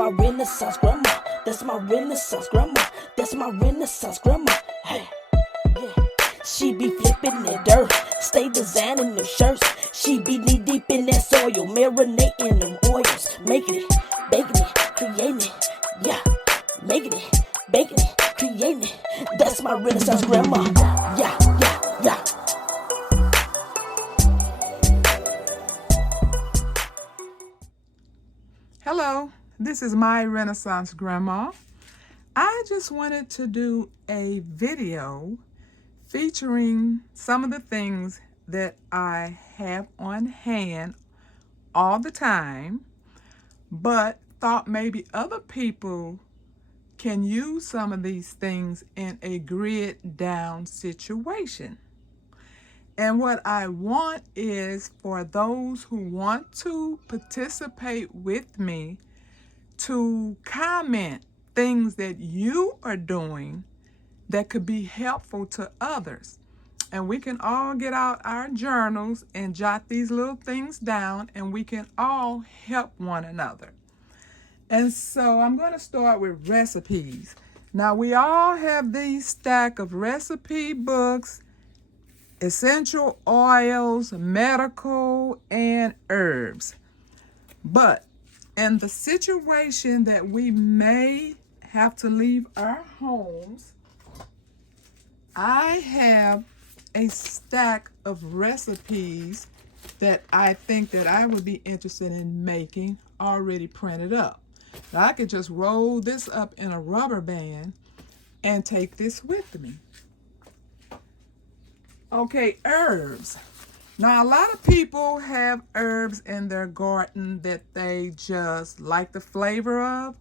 my Renaissance grandma. That's my Renaissance grandma. That's my Renaissance grandma. Hey, yeah. She be flipping that dirt, stay designing them shirts. She be knee deep in that soil, marinating them oils, making it, baking it, creating it. Yeah, making it, baking it, creating it. That's my Renaissance grandma. Yeah, yeah, yeah. Hello, this is my Renaissance grandma. I just wanted to do a video featuring some of the things that I have on hand all the time, but thought maybe other people can use some of these things in a grid down situation. And what I want is for those who want to participate with me to comment things that you are doing that could be helpful to others. And we can all get out our journals and jot these little things down, and we can all help one another. And so I'm going to start with recipes. Now, we all have these stack of recipe books, essential oils, medical, and herbs. But in the situation that we may have to leave our homes, I have a stack of recipes that I think that I would be interested in making already printed up. Now, I could just roll this up in a rubber band and take this with me. Okay, herbs. Now, a lot of people have herbs in their garden that they just like the flavor of,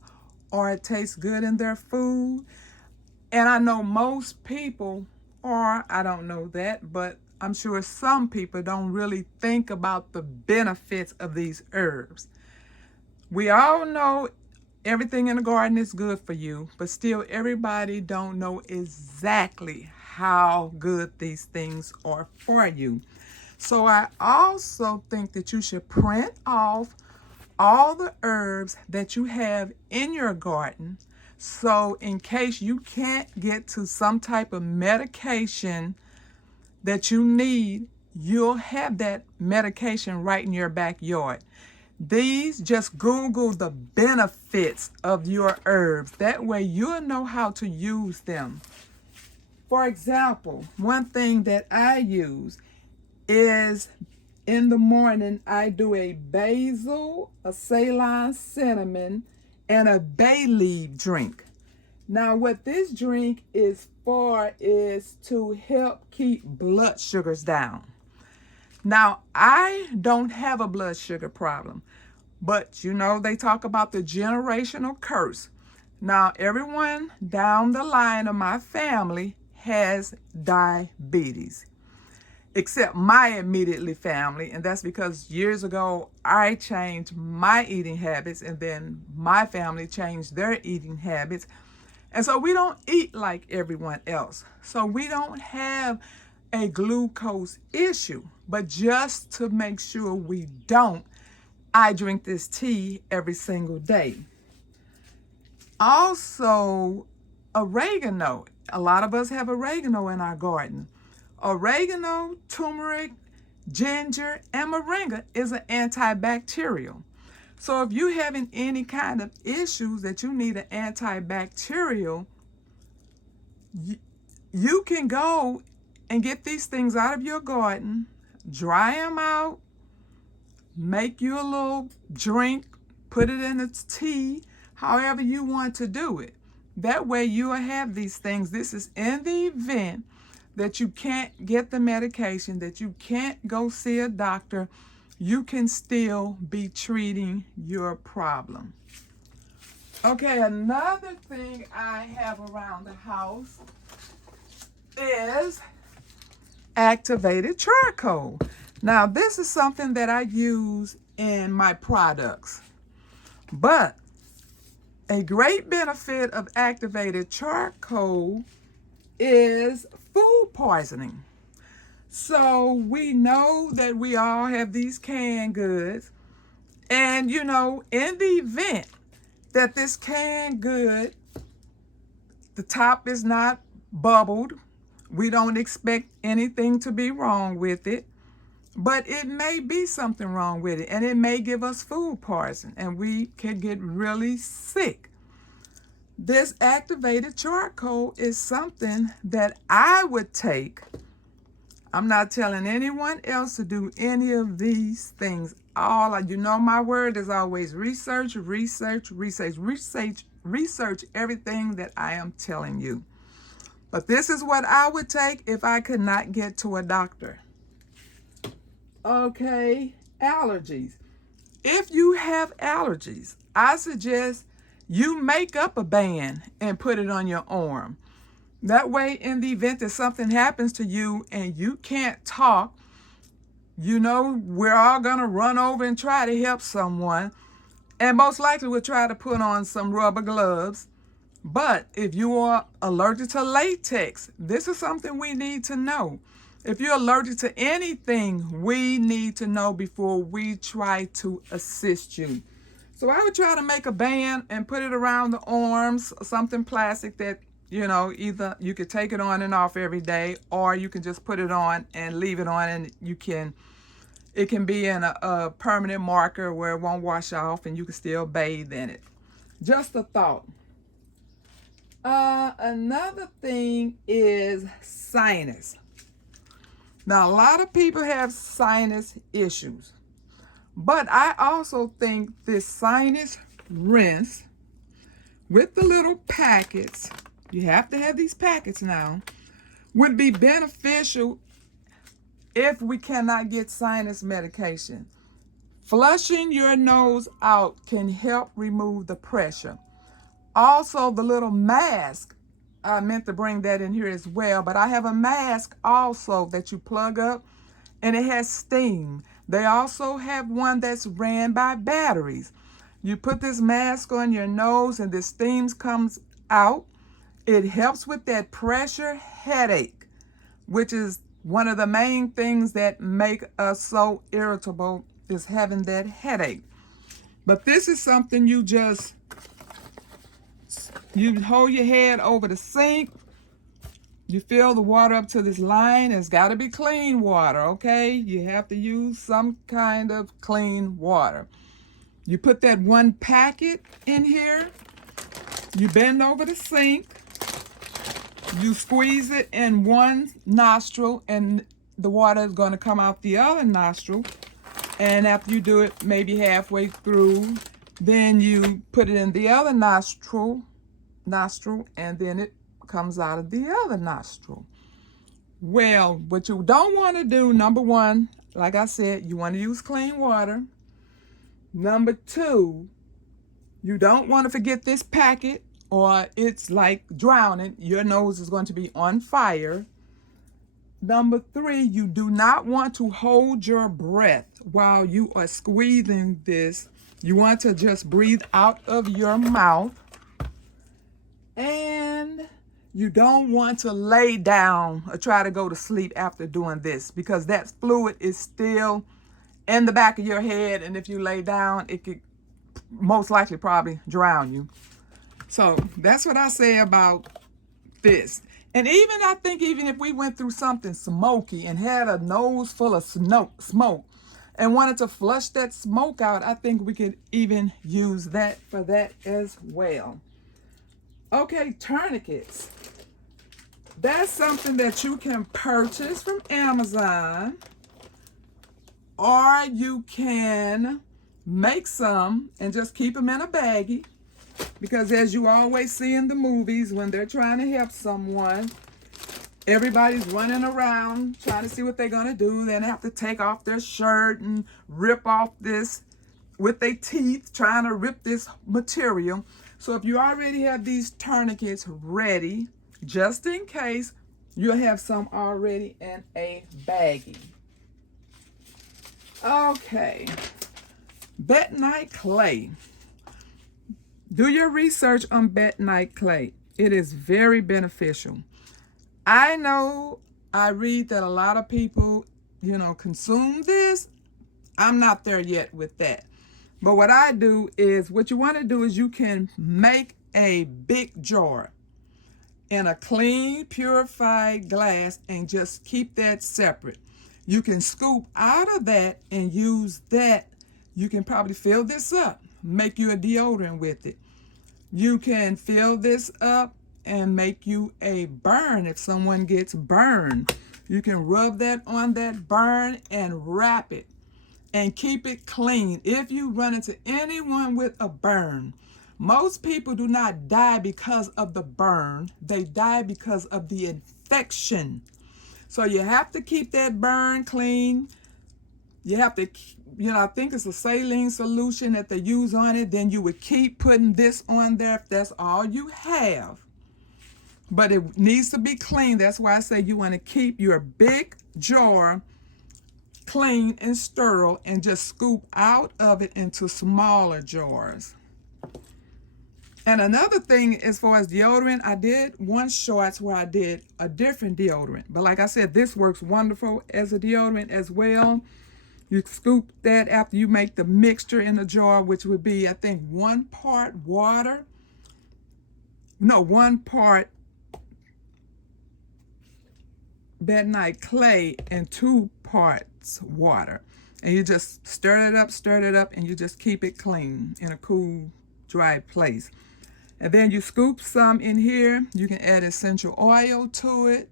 or it tastes good in their food. And I know most people, or I don't know that, but I'm sure some people don't really think about the benefits of these herbs. We all know everything in the garden is good for you, but still everybody don't know exactly how good these things are for you. So I also think that you should print off all the herbs that you have in your garden, so in case you can't get to some type of medication that you need, you'll have that medication right in your backyard. These, just Google the benefits of your herbs. That way you'll know how to use them. For example, one thing that I use is in the morning I do a basil, a Ceylon cinnamon, and a bay leaf drink. Now, what this drink is for is to help keep blood sugars down. Now, I don't have a blood sugar problem, but you know, they talk about the generational curse. Now, everyone down the line of my family has diabetes, except my immediate family, and that's because years ago I changed my eating habits, and then my family changed their eating habits, and so we don't eat like everyone else. So we don't have a glucose issue, but just to make sure we don't, I drink this tea every single day. Also, oregano. A lot of us have oregano in our garden. Oregano, turmeric, ginger, and moringa is an antibacterial. So if you're having any kind of issues that you need an antibacterial, you can go and get these things out of your garden, dry them out, make you a little drink, put it in a tea, however you want to do it. That way you will have these things. This is in the event that you can't get the medication, that you can't go see a doctor, you can still be treating your problem. Okay, another thing I have around the house is activated charcoal. Now, this is something that I use in my products, but a great benefit of activated charcoal is food poisoning. So we know that we all have these canned goods, and you know, in the event that this canned good, the top is not bubbled. We don't expect anything to be wrong with it, but it may be something wrong with it, and it may give us food poisoning, and we can get really sick. This activated charcoal is something that I would take. I'm not telling anyone else to do any of these things. My word is always research, research, research, research, research everything that I am telling you. But this is what I would take if I could not get to a doctor. Okay, allergies. If you have allergies, I suggest you make up a band and put it on your arm. That way, in the event that something happens to you and you can't talk, we're all going to run over and try to help someone. And most likely we'll try to put on some rubber gloves. But if you are allergic to latex, this is something we need to know. If you're allergic to anything, we need to know before we try to assist you. So I would try to make a band and put it around the arms, something plastic that, either you could take it on and off every day, or you can just put it on and leave it on, and it can be in a permanent marker where it won't wash off and you can still bathe in it. Just a thought. Another thing is sinus. Now, a lot of people have sinus issues, but I also think this sinus rinse with the little packets, you have to have these packets now, would be beneficial if we cannot get sinus medication. Flushing your nose out can help remove the pressure. Also, the little mask, I meant to bring that in here as well, but I have a mask also that you plug up, and it has steam. They also have one that's ran by batteries. You put this mask on your nose and the steam comes out. It helps with that pressure headache, which is one of the main things that make us so irritable, is having that headache. But this is something you hold your head over the sink. You fill the water up to this line. It's got to be clean water, okay? You have to use some kind of clean water. You put that one packet in here. You bend over the sink. You squeeze it in one nostril, and the water is going to come out the other nostril. And after you do it maybe halfway through, then you put it in the other nostril, and then it comes out of the other nostril. Well, what you don't want to do, number one, like I said, you want to use clean water. Number two, you don't want to forget this packet, or it's like drowning. Your nose is going to be on fire. Number three, you do not want to hold your breath while you are squeezing this. You want to just breathe out of your mouth. And you don't want to lay down or try to go to sleep after doing this, because that fluid is still in the back of your head, and if you lay down, it could most likely probably drown you. So that's what I say about this. And I think even if we went through something smoky and had a nose full of smoke and wanted to flush that smoke out, I think we could even use that for that as well. Okay, tourniquets. That's something that you can purchase from Amazon, or you can make some and just keep them in a baggie. Because as you always see in the movies, when they're trying to help someone, everybody's running around trying to see what they're going to do. Then they have to take off their shirt and rip off this with their teeth, trying to rip this material. So if you already have these tourniquets ready, just in case, you'll have some already in a baggie. Okay, bentonite clay. Do your research on bentonite clay. It is very beneficial. I know I read that a lot of people, consume this. I'm not there yet with that. But what I do is, what you want to do is you can make a big jar in a clean, purified glass and just keep that separate. You can scoop out of that and use that. You can probably fill this up, make you a deodorant with it. You can fill this up and make you a burn if someone gets burned. You can rub that on that burn and wrap it and keep it clean. If you run into anyone with a burn, most people do not die because of the burn. They die because of the infection. So you have to keep that burn clean. You have to, I think it's a saline solution that they use on it. Then you would keep putting this on there if that's all you have. But it needs to be clean. That's why I say you want to keep your big jar clean and sterile and just scoop out of it into smaller jars. And another thing, as far as deodorant, I did one shorts where I did a different deodorant. But like I said, this works wonderful as a deodorant as well. You scoop that after you make the mixture in the jar, which would be, I think, 1 part water. No, 1 part bentonite clay and 2 parts water. And you just stir it up, and you just keep it clean in a cool, dry place. And then you scoop some in here. You can add essential oil to it,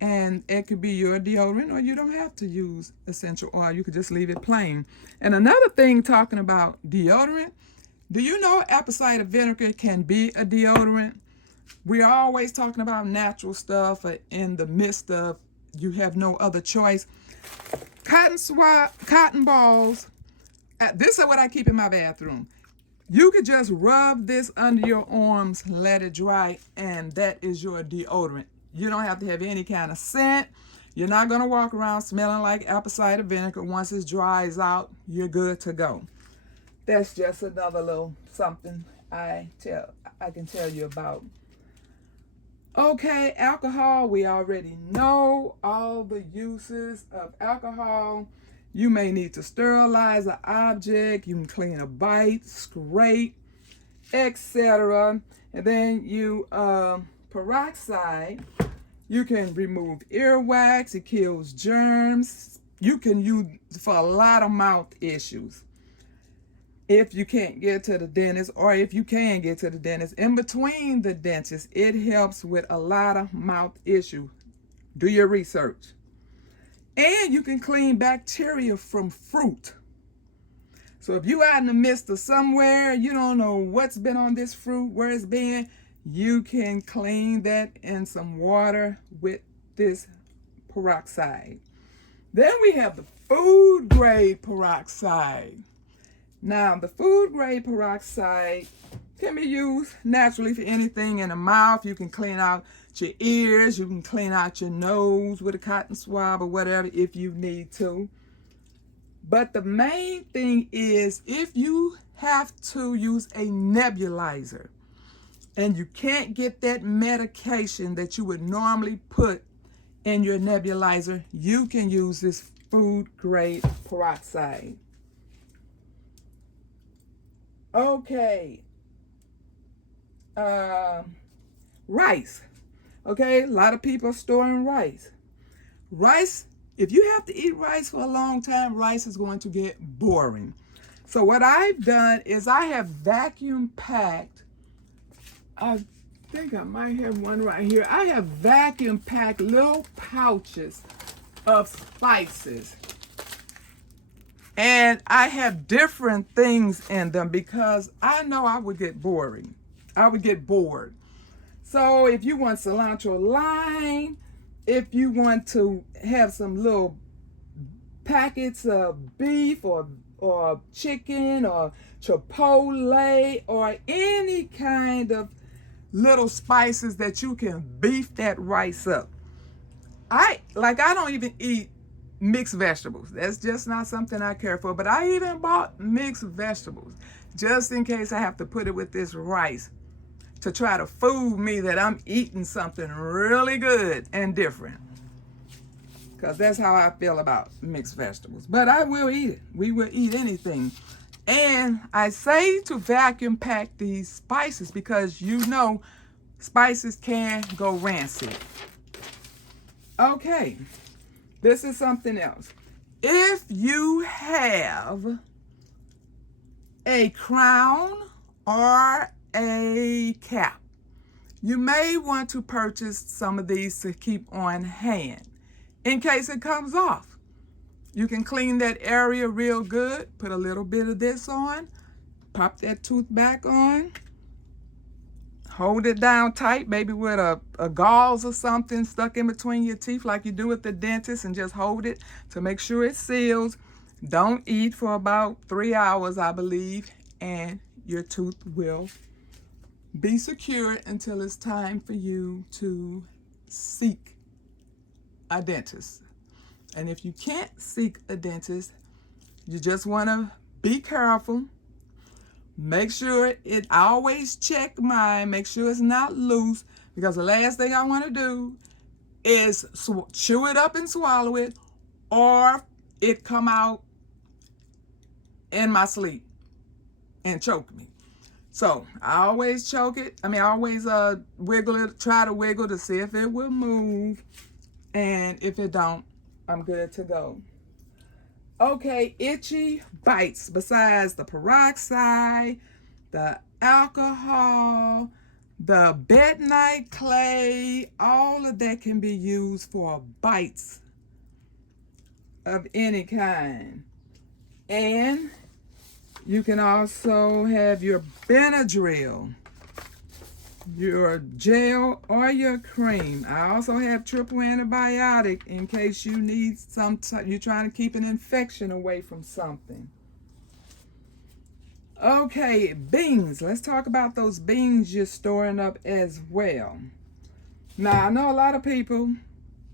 and it could be your deodorant, or you don't have to use essential oil. You could just leave it plain. And another thing, talking about deodorant, do you know apple cider vinegar can be a deodorant? We're always talking about natural stuff in the midst of you have no other choice. Cotton balls. This is what I keep in my bathroom. You could just rub this under your arms, let it dry, and that is your deodorant. You don't have to have any kind of scent. You're not going to walk around smelling like apple cider vinegar. Once it dries out, you're good to go. That's just another little something I can tell you about. Okay, alcohol. We already know all the uses of alcohol. You may need to sterilize an object. You can clean a bite, scrape, etc. And then peroxide. You can remove earwax. It kills germs. You can use for a lot of mouth issues. If you can't get to the dentist, or if you can get to the dentist, in between the dentist, it helps with a lot of mouth issues. Do your research. And you can clean bacteria from fruit. So if you're out in the midst of somewhere, you don't know what's been on this fruit, where it's been, you can clean that in some water with this peroxide. Then we have the food grade peroxide. Now, the food grade peroxide can be used naturally for anything in the mouth. You can clean out your ears. You can clean out your nose with a cotton swab or whatever if you need to. But the main thing is, if you have to use a nebulizer and you can't get that medication that you would normally put in your nebulizer, you can use this food grade peroxide. Okay. Rice. Okay, a lot of people are storing rice. Rice, if you have to eat rice for a long time, rice is going to get boring. So what I've done is I have vacuum packed, I think I might have one right here. I have vacuum packed little pouches of spices. And I have different things in them because I know I would get boring. I would get bored. So if you want cilantro lime, if you want to have some little packets of beef or chicken or chipotle or any kind of little spices that you can beef that rice up. I don't even eat mixed vegetables. That's just not something I care for. But I even bought mixed vegetables just in case I have to put it with this rice to try to fool me that I'm eating something really good and different. Because that's how I feel about mixed vegetables. But I will eat it. We will eat anything. And I say to vacuum pack these spices because you know spices can go rancid. Okay, this is something else. If you have a crown or a cap, you may want to purchase some of these to keep on hand in case it comes off. You can clean that area real good, put a little bit of this on, pop that tooth back on, hold it down tight, maybe with a gauze or something stuck in between your teeth like you do with the dentist, and just hold it to make sure it seals. Don't eat for about 3 hours, I believe, and your tooth will be secure until it's time for you to seek a dentist. And if you can't seek a dentist, you just want to be careful. Make sure I always check mine, make sure it's not loose, because the last thing I want to do is chew it up and swallow it, or it come out in my sleep and choke me. So I always choke it. I always wiggle it, try to wiggle to see if it will move. And if it don't, I'm good to go. Okay, itchy bites. Besides the peroxide, the alcohol, the bentonite clay, all of that can be used for bites of any kind. And you can also have your Benadryl, your gel, or your cream. I also have triple antibiotic in case you need you're trying to keep an infection away from something. Okay, beans. Let's talk about those beans you're storing up as well. Now, I know a lot of people,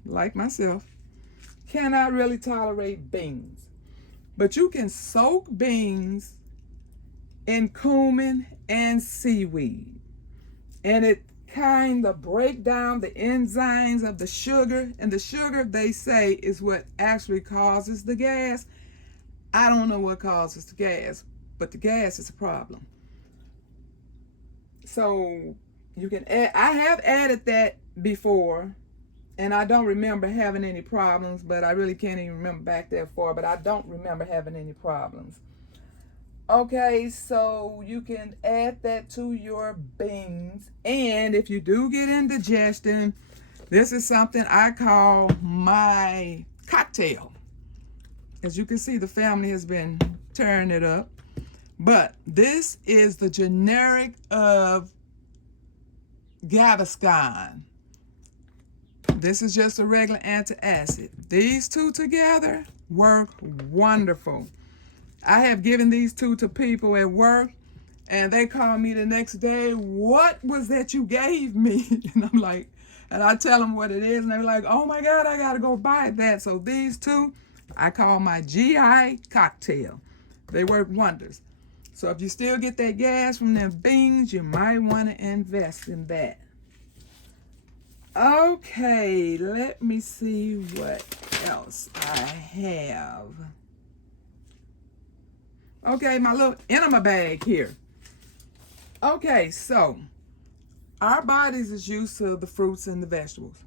like myself, cannot really tolerate beans. But you can soak beans in cumin and seaweed. And it kind of break down the enzymes of the sugar. And the sugar, they say, is what actually causes the gas. I don't know what causes the gas, but the gas is a problem. So you can add, I have added that before, and I don't remember having any problems, but I really can't even remember back that far, but I don't remember having any problems. Okay, so you can add that to your beans. And if you do get indigestion, this is something I call my cocktail. As you can see, the family has been tearing it up. But this is the generic of Gaviscon. This is just a regular antacid. These two together work wonderful. I have given these two to people at work, and they call me the next day, "What was that you gave me?" And I'm like, and I tell them what it is, and they're like, "Oh my God, I gotta go buy that." So these two, I call my GI cocktail. They work wonders. So if you still get that gas from them beans, you might want to invest in that. Okay, let me see what else I have. Okay, my little enema bag here. Okay, so our bodies is used to the fruits and the vegetables.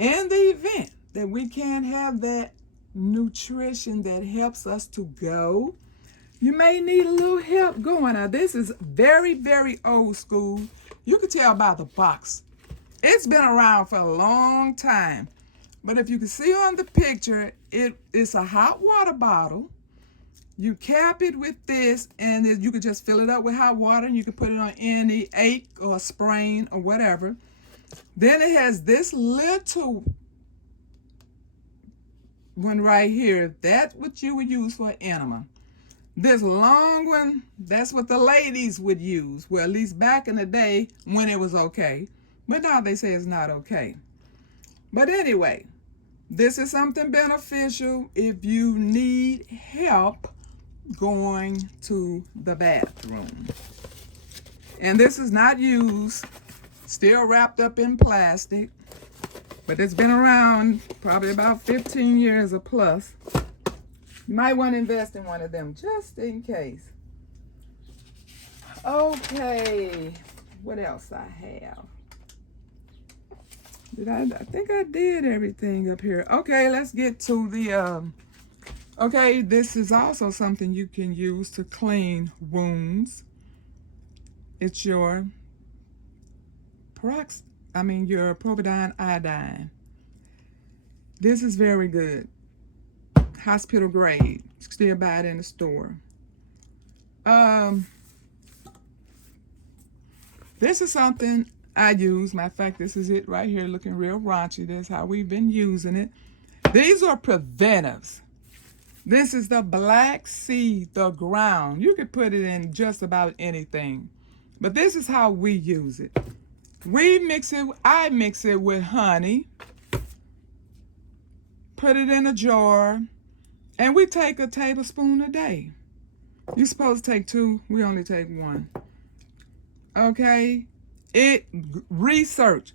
In the event that we can't have that nutrition that helps us to go, you may need a little help going. Now, this is very, very old school. You can tell by the box. It's been around for a long time. But if you can see on the picture, it's a hot water bottle. You cap it with this, and you can just fill it up with hot water, and you can put it on any ache or sprain or whatever. Then it has this little one right here. That's what you would use for enema. This long one, that's what the ladies would use. Well, at least back in the day when it was okay. But now they say it's not okay. But anyway, this is something beneficial if you need help going to the bathroom. And this is not used, still wrapped up in plastic, but it's been around probably about 15 years or plus. You might want to invest in one of them just in case. Okay, what else I have? I think I did everything up here. Okay, let's get to the, okay, this is also something you can use to clean wounds. It's your your povidone iodine. This is very good. Hospital grade. Still buy it in the store. This is something I use. Matter of fact, this is it right here, looking real raunchy. That's how we've been using it. These are preventives. This is the black seed, the ground. You could put it in just about anything. But this is how we use it. I mix it with honey, put it in a jar, and we take a tablespoon a day. You're supposed to take 2, we only take 1. Okay? Research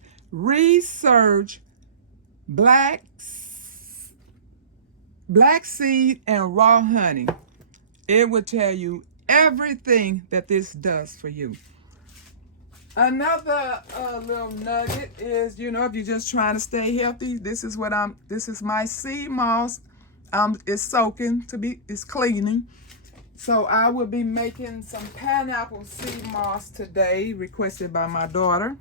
black seed and raw honey. It will tell you everything that this does for you. Another little nugget is, if you're just trying to stay healthy, this is my sea moss. It's cleaning. So I will be making some pineapple sea moss today, requested by my daughter.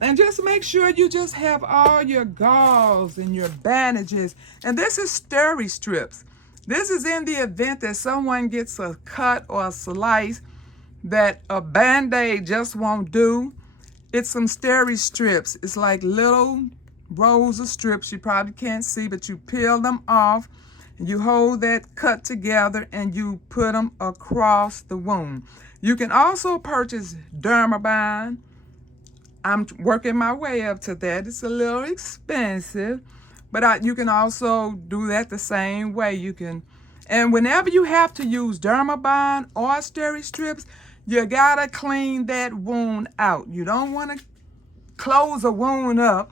And just make sure you just have all your gauze and your bandages. And this is steri strips. This is in the event that someone gets a cut or a slice that a Band-Aid just won't do. It's some steri strips. It's like little rows of strips. You probably can't see, but you peel them off. And you hold that cut together and you put them across the wound. You can also purchase Dermabond. I'm working my way up to that. It's a little expensive, but you can also do that the same way. And whenever you have to use Dermabond or steri strips, you gotta clean that wound out. You don't want to close a wound up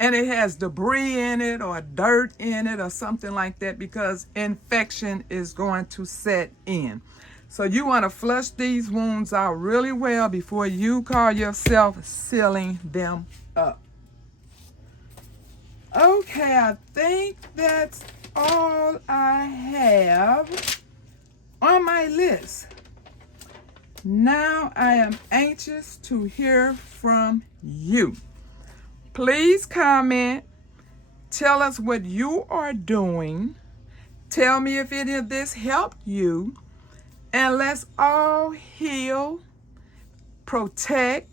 and it has debris in it or dirt in it or something like that, because infection is going to set in. So you want to flush these wounds out really well before you call yourself sealing them up. Okay, I think that's all I have on my list. Now I am anxious to hear from you. Please comment. Tell us what you are doing. Tell me if any of this helped you. And let's all heal, protect,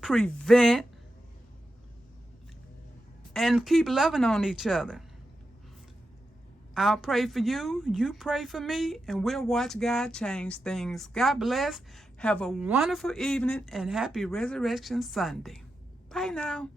prevent, and keep loving on each other. I'll pray for you, you pray for me, and we'll watch God change things. God bless. Have a wonderful evening and happy Resurrection Sunday. Bye now.